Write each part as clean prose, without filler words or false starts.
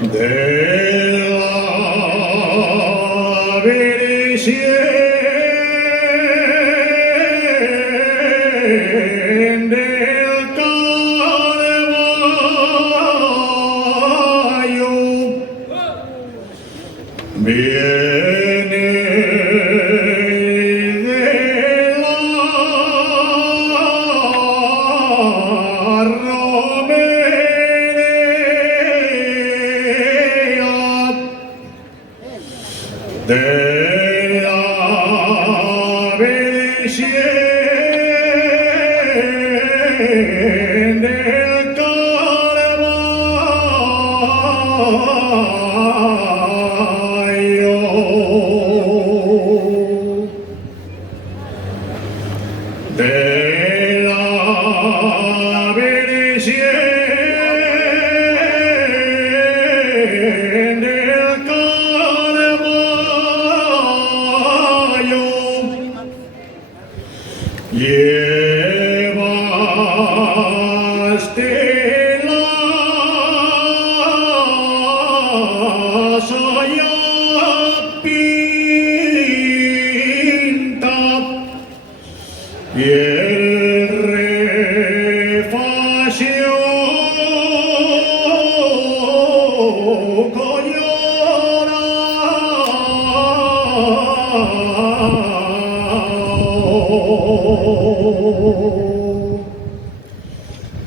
de la Virgen del Calvario viene de la romería de la Virgen del Calvario de la Virgen del Calvario llevaste la saya pinta y el refacio collorao.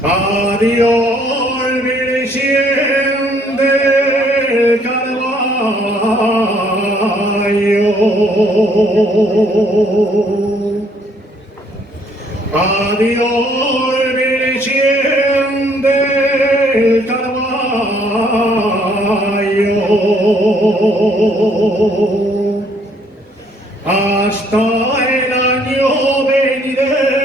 Adiós, Virgen del Calvario. Adiós, Virgen del Calvario. Hasta el año venidero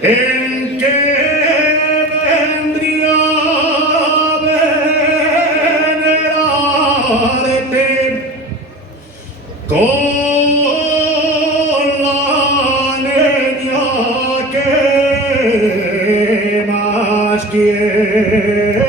en que vendría a venerarte con la leña que más quiero.